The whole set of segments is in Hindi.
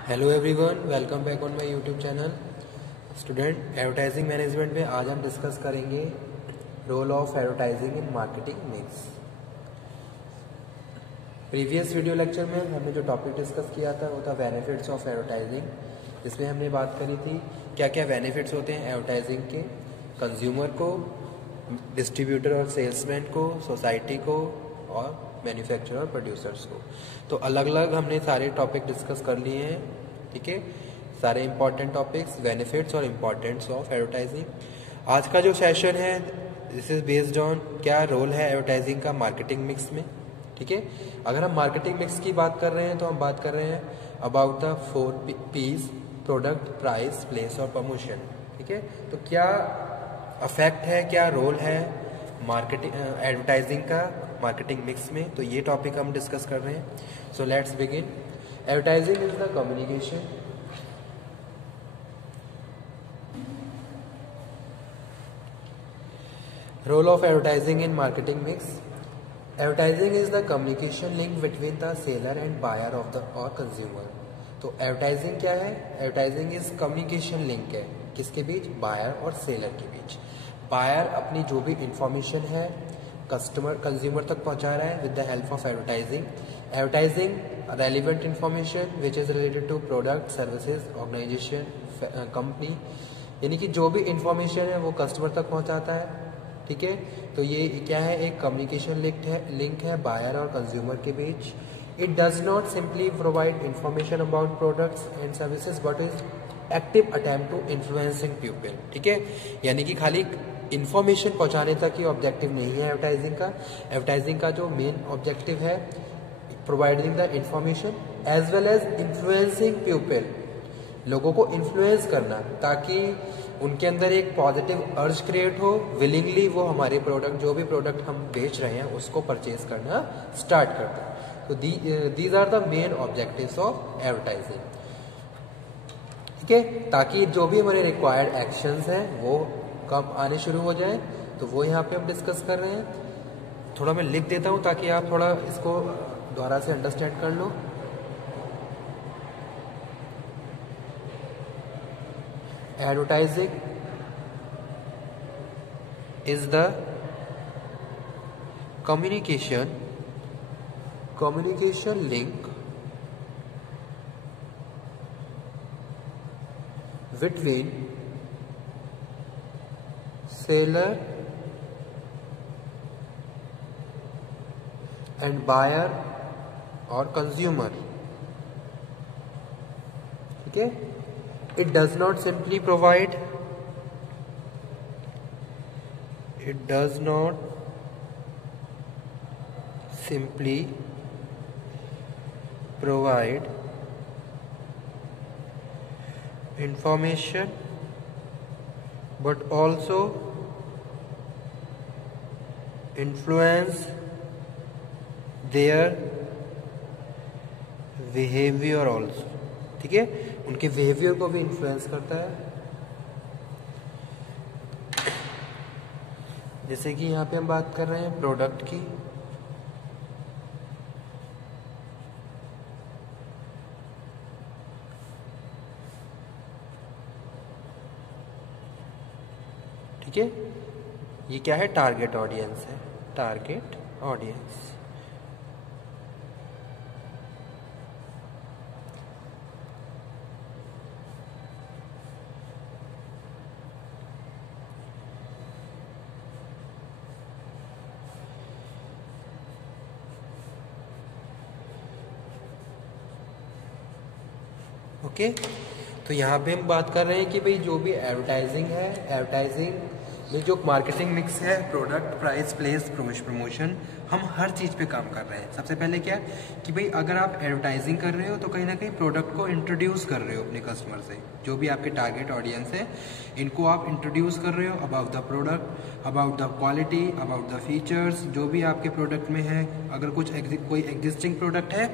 Hello everyone, welcome back on my YouTube channel. Student, advertising management में आज हम डिस्कस करेंगे role of advertising in marketing mix. Previous video lecture में हमने जो टॉपिक डिस्कस किया था वो था बेनिफिट्स ऑफ एडवर्टाइजिंग, जिसमें हमने बात करी थी क्या क्या बेनिफिट्स होते हैं एडवर्टाइजिंग के कंज्यूमर को, डिस्ट्रीब्यूटर और सेल्समैन को, सोसाइटी को और मैन्युफैक्चरर और प्रोड्यूसर्स को। तो अलग अलग हमने सारे टॉपिक डिस्कस कर लिए हैं, ठीक है। सारे इंपॉर्टेंट टॉपिक्स, बेनिफिट्स और इम्पॉर्टेंस ऑफ एडवर्टाइजिंग। आज का जो सेशन है दिस इज बेस्ड ऑन क्या रोल है एडवर्टाइजिंग का मार्केटिंग मिक्स में, ठीक है। अगर हम मार्केटिंग मिक्स की बात कर रहे हैं तो हम बात कर रहे हैं about the 4 P's: product, price, place और प्रमोशन, ठीक है। तो क्या अफेक्ट है, क्या रोल है मार्केटिंग एडवर्टाइजिंग का मार्केटिंग मिक्स में, तो ये टॉपिक हम डिस्कस कर रहे हैं। So let's begin. Advertising is the communication role of advertising in marketing mix. Advertising is the communication link between the seller and buyer of the और कंज्यूमर। तो एडवर्टाइजिंग क्या है? एडवर्टाइजिंग इज कम्युनिकेशन लिंक है किसके बीच? बायर और सेलर के बीच। बायर अपनी जो भी इंफॉर्मेशन है कंज्यूमर तक पहुंचा रहा है with the help of advertising. Advertising relevant information which is related to product, services, organisation, company, यानी कि जो भी इंफॉर्मेशन है वो कस्टमर तक पहुंचाता है, ठीक है। तो ये क्या है? एक कम्युनिकेशन लिंक है बायर और कंज्यूमर के बीच। It does not simply provide information about products and services but is active attempt to influencing people, ठीक है। यानी कि खाली इंफॉर्मेशन पहुंचाने तक ही ऑब्जेक्टिव नहीं है एडवर्टाइजिंग का। एडवर्टाइजिंग का जो मेन ऑब्जेक्टिव है providing the information as well as influencing people, लोगों को इन्फ्लुएंस करना ताकि उनके अंदर एक पॉजिटिव अर्ज क्रिएट हो, विलिंगली वो हमारे प्रोडक्ट, जो भी प्रोडक्ट हम बेच रहे हैं उसको परचेज करना स्टार्ट कर दें। तो these are the main objectives of advertising, ठीक है। ताकि जो भी हमारे रिक्वायर्ड एक्शंस हैं वो कब आने शुरू हो जाए, तो वो यहाँ पे हम डिस्कस कर रहे हैं। थोड़ा मैं लिख देता हूँ ताकि आप थोड़ा इसको दोबारा से अंडरस्टैंड कर लो। Advertising is the communication link between seller and buyer और consumer, ठीक है। It does not simply provide information but also influence their behavior also, ठीक है। उनके बिहेवियर को भी इन्फ्लुएंस करता है। जैसे कि यहाँ पे हम बात कर रहे हैं प्रोडक्ट की, ठीक है। ये क्या है? टारगेट ऑडियंस है, टारगेट ऑडियंस। ओके, तो यहाँ पे हम बात कर रहे हैं कि भाई जो भी एडवर्टाइजिंग है, एडवर्टाइजिंग में जो मार्केटिंग मिक्स है, प्रोडक्ट, प्राइस, प्लेस, प्रमोशन, हम हर चीज़ पे काम कर रहे हैं। सबसे पहले क्या कि भाई अगर आप एडवर्टाइजिंग कर रहे हो तो कहीं ना कहीं प्रोडक्ट को इंट्रोड्यूस कर रहे हो अपने कस्टमर से, जो भी आपके टारगेट ऑडियंस है इनको आप इंट्रोड्यूस कर रहे हो about the product, about the quality, about the features जो भी आपके प्रोडक्ट में है। अगर कोई एग्जिस्टिंग प्रोडक्ट है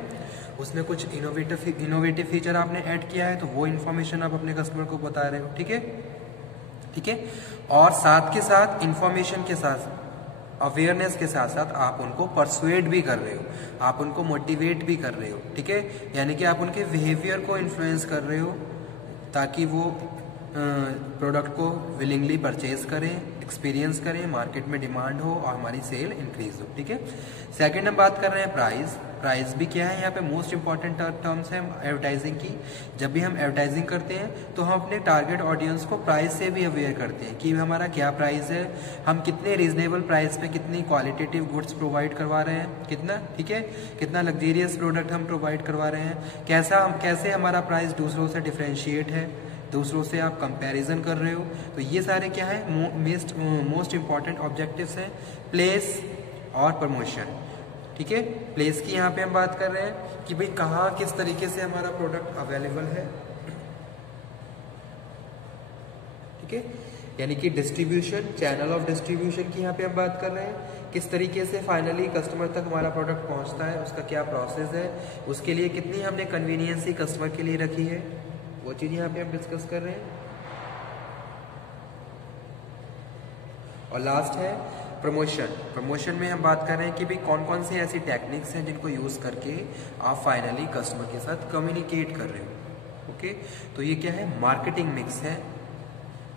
उसमें कुछ इनोवेटिव फीचर आपने ऐड किया है तो वो इन्फॉर्मेशन आप अपने कस्टमर को बता रहे हो, ठीक है। और साथ के साथ इंफॉर्मेशन के साथ अवेयरनेस के साथ साथ आप उनको परसुएड भी कर रहे हो, आप उनको मोटिवेट भी कर रहे हो, ठीक है। यानी कि आप उनके बिहेवियर को इन्फ्लुएंस कर रहे हो ताकि वो प्रोडक्ट को विलिंगली परचेज करें, एक्सपीरियंस करें, मार्केट में डिमांड हो और हमारी सेल इंक्रीज हो, ठीक है। सेकंड हम बात कर रहे हैं प्राइस। प्राइस भी क्या है, यहाँ पे मोस्ट इंपॉर्टेंट टर्म्स है एडवर्टाइजिंग की। जब भी हम एडवर्टाइजिंग करते हैं तो हम अपने टारगेट ऑडियंस को प्राइस से भी अवेयर करते हैं कि हमारा क्या प्राइस है, हम कितने रीजनेबल प्राइस पे कितनी क्वालिटेटिव गुड्स प्रोवाइड करवा रहे हैं, कितना, ठीक है, कितना लग्जरियस प्रोडक्ट हम प्रोवाइड करवा रहे हैं, कैसे हमारा प्राइस दूसरों से डिफ्रेंशिएट है, दूसरों से आप कंपैरिजन कर रहे हो। तो ये सारे क्या है मोस्ट इंपॉर्टेंट ऑब्जेक्टिव्स हैं प्लेस और प्रमोशन, ठीक है। प्लेस की यहाँ पे हम बात कर रहे हैं कि भाई कहाँ किस तरीके से हमारा प्रोडक्ट अवेलेबल है, ठीक है, यानी कि डिस्ट्रीब्यूशन, चैनल ऑफ डिस्ट्रीब्यूशन की यहाँ पे हम बात कर रहे हैं, किस तरीके से फाइनली कस्टमर तक हमारा प्रोडक्ट पहुँचता है, उसका क्या प्रोसेस है, उसके लिए कितनी हमने कन्वीनियंसी कस्टमर के लिए रखी है, वो चीज़ यहाँ पे हम डिस्कस कर रहे हैं। और लास्ट है प्रमोशन। प्रमोशन में हम बात कर रहे हैं कि भाई कौन कौन सी ऐसी टेक्निक्स हैं जिनको यूज़ करके आप फाइनली कस्टमर के साथ कम्युनिकेट कर रहे हो, ओके। तो ये क्या है, मार्केटिंग मिक्स है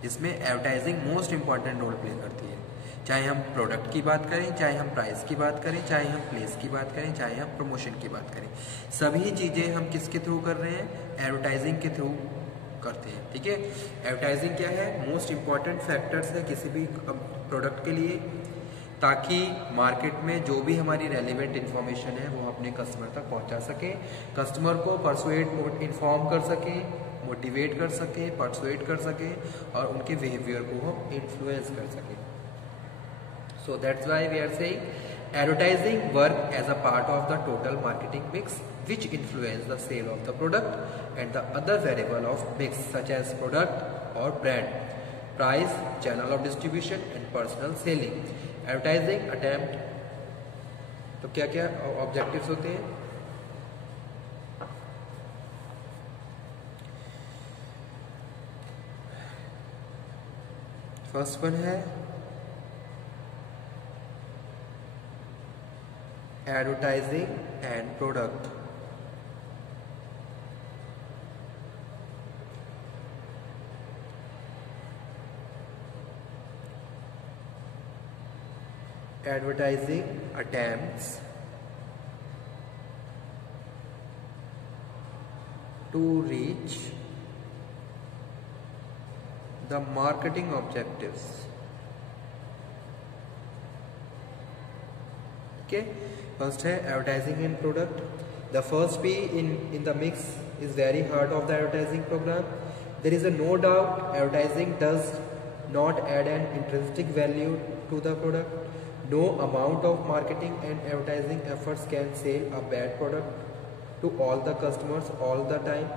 जिसमें advertising most important role play करती है। चाहे हम प्रोडक्ट की बात करें, चाहे हम प्राइस की बात करें, चाहे हम प्लेस की बात करें, चाहे हम प्रमोशन की बात करें, सभी चीज़ें हम किसके थ्रू कर रहे हैं, एडवर्टाइजिंग के थ्रू करते हैं, ठीक है। एडवर्टाइजिंग क्या है, मोस्ट इंपॉर्टेंट फैक्टर्स है किसी भी प्रोडक्ट के लिए, ताकि मार्केट में जो भी हमारी रेलिवेंट इन्फॉर्मेशन है वो अपने कस्टमर तक पहुंचा सके, कस्टमर को परसुएट इन्फॉर्म कर सके, मोटिवेट कर सके, परसुएट कर सके और उनके बिहेवियर को हम इन्फ्लुएंस कर सके। So that's why we are saying advertising work as a part of the total marketing mix which influence the sale of the product and the other variable of mix such as product or brand, price, channel of distribution and personal selling. Advertising attempt तो क्या क्या ऑब्जेक्टिव्स होते हैं, फर्स्ट वन है advertising and product. Advertising attempts to reach the marketing objectives. Okay. First है advertising and product. The first P in the mix is very heart of the advertising program. There is a no doubt advertising does not add an intrinsic value to the product. No amount of marketing and advertising efforts can sell a bad product to all the customers all the time.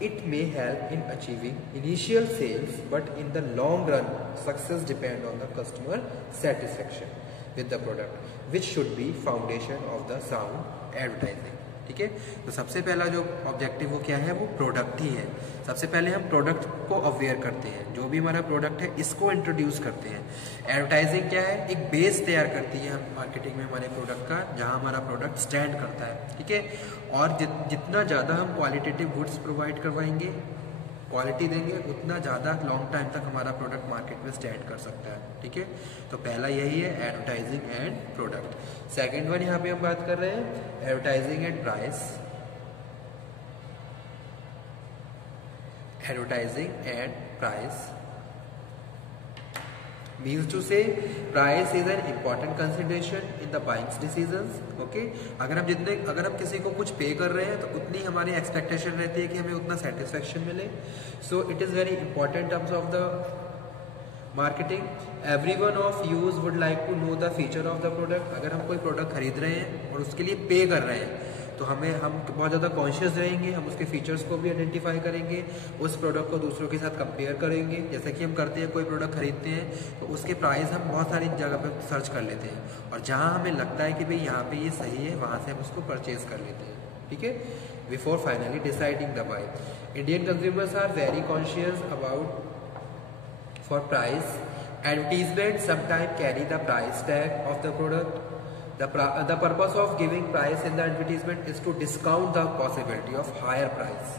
It may help in achieving initial sales, but in the long run, success depends on the customer satisfaction with the product, which should be foundation of the sound advertising, ठीक है। तो सबसे पहला जो ऑब्जेक्टिव वो क्या है, वो प्रोडक्ट ही है। सबसे पहले हम प्रोडक्ट को अवेयर करते हैं, जो भी हमारा प्रोडक्ट है इसको इंट्रोड्यूस करते हैं। एडवर्टाइजिंग क्या है, एक बेस तैयार करती है हम मार्केटिंग में हमारे प्रोडक्ट का, जहां हमारा प्रोडक्ट स्टैंड करता है, ठीक है। और जितना ज़्यादा हम क्वालिटेटिव गुड्स प्रोवाइड करवाएंगे, क्वालिटी देंगे, उतना ज़्यादा लॉन्ग टाइम तक हमारा प्रोडक्ट मार्केट में स्टैंड कर सकता है, ठीक है। तो पहला यही है advertising and product. Second one यहाँ पे हम बात कर रहे हैं advertising and price. Advertising and price means to say price is an important consideration in the buying decisions, okay। अगर हम किसी को कुछ पे कर रहे हैं तो उतनी हमारी एक्सपेक्टेशन रहती है कि हमें उतना सेटिस्फेक्शन मिले। So it is very important terms of the marketing. Everyone of use would like to know the feature of the product. अगर हम कोई प्रोडक्ट खरीद रहे हैं और उसके लिए पे कर रहे हैं तो हम बहुत ज़्यादा कॉन्शियस रहेंगे, हम उसके फीचर्स को भी आइडेंटिफाई करेंगे, उस प्रोडक्ट को दूसरों के साथ कंपेयर करेंगे। जैसा कि हम करते हैं, कोई प्रोडक्ट खरीदते हैं तो उसके प्राइस हम बहुत सारी जगह पर सर्च कर लेते हैं और जहां हमें लगता है कि भाई यहाँ पे ये सही है, वहाँ से हम उसको परचेज कर लेते हैं, ठीक है, before finally deciding the buy. Indian consumers are very conscious about for price Advertisement sometimes carry the price tag of the product. The purpose of giving price in the advertisement is to discount the possibility of higher price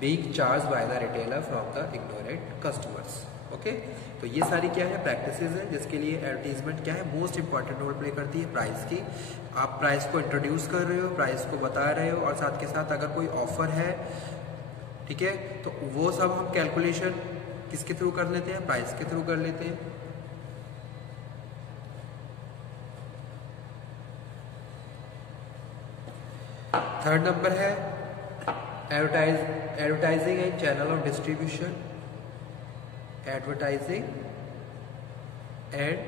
being charged by the retailer from the ignorant customers. Okay तो ये सारी क्या है प्रैक्टिसेस है जिसके लिए एडवर्टीजमेंट क्या है मोस्ट इंपॉर्टेंट रोल प्ले करती है प्राइस की। आप प्राइस को इंट्रोड्यूस कर रहे हो, प्राइस को बता रहे हो और साथ के साथ अगर कोई ऑफर है, ठीक है, तो वो सब हम कैलकुलेशन किसके थ्रू कर लेते हैं, प्राइस के थ्रू कर लेते हैं। थर्ड नंबर है advertising and channel of distribution. Advertising and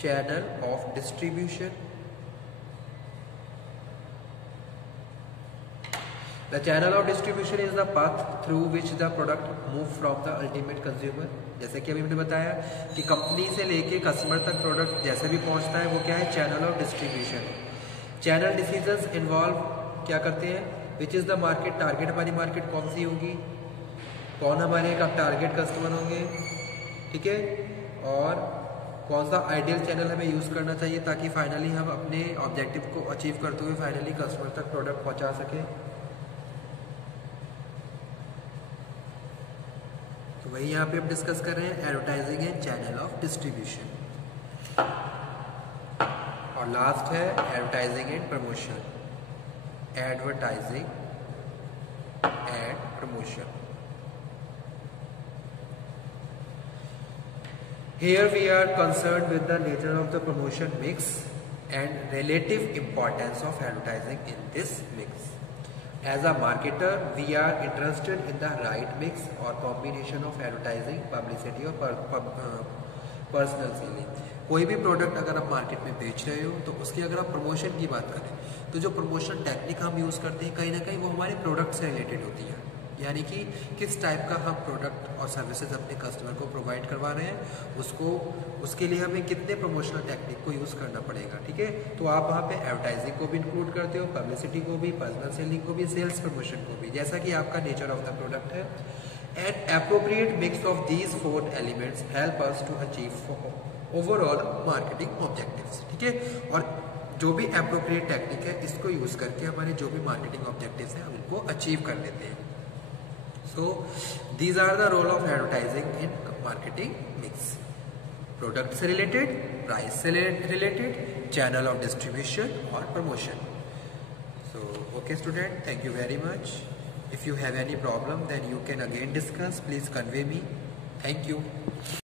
channel of distribution. The channel of distribution is the path through which the product move from the ultimate consumer। जैसे कि अभी मैंने बताया कि कंपनी से लेके कस्टमर तक प्रोडक्ट जैसे भी पहुंचता है वो क्या है, channel of distribution. Channel decisions involve क्या करते हैं, which is the market, target हमारी मार्केट कौन सी होगी, कौन हमारे टारगेट कस्टमर होंगे, ठीक है, और कौन सा आइडियल चैनल हमें यूज करना चाहिए ताकि फाइनली हम अपने ऑब्जेक्टिव को अचीव करते हुए फाइनली कस्टमर तक प्रोडक्ट पहुंचा सके। तो वही यहाँ पे हम डिस्कस कर रहे हैं advertising and channel of distribution. और लास्ट है advertising and promotion. Advertising and promotion. Here we are concerned with the nature of the promotion mix and relative importance of advertising in this mix. As a marketer, we are interested in the right mix or combination of advertising, publicity और personal selling। कोई भी प्रोडक्ट अगर आप मार्केट में बेच रहे हो तो उसकी अगर आप प्रमोशन की बात करें तो जो प्रमोशन टेक्निक हम यूज़ करते हैं कहीं ना कहीं वो हमारे प्रोडक्ट से रिलेटेड होती है, यानी कि किस टाइप का हम प्रोडक्ट और सर्विसेज अपने कस्टमर को प्रोवाइड करवा रहे हैं, उसके लिए हमें कितने प्रमोशनल टेक्निक को यूज़ करना पड़ेगा, ठीक है। तो आप वहाँ पे एडवर्टाइजिंग को भी इंक्लूड करते हो, पब्लिसिटी को भी, पर्सनल सेलिंग को भी, सेल्स प्रमोशन को भी, जैसा कि आपका नेचर ऑफ द प्रोडक्ट है। And appropriate mix of these 4 elements help us to achieve overall marketing objectives, ठीक है। और जो भी एप्रोप्रिएट टेक्निक है इसको यूज़ करके हमारे जो भी मार्केटिंग ऑब्जेक्टिव्स हैं हम उनको अचीव कर लेते हैं। So these are the role of advertising in marketing mix। Product से रिलेटेड, प्राइस से रिलेटेड, चैनल ऑफ डिस्ट्रीब्यूशन और promotion. So okay student, thank you very much। If you have any problem then you can again discuss, please convey me। Thank you।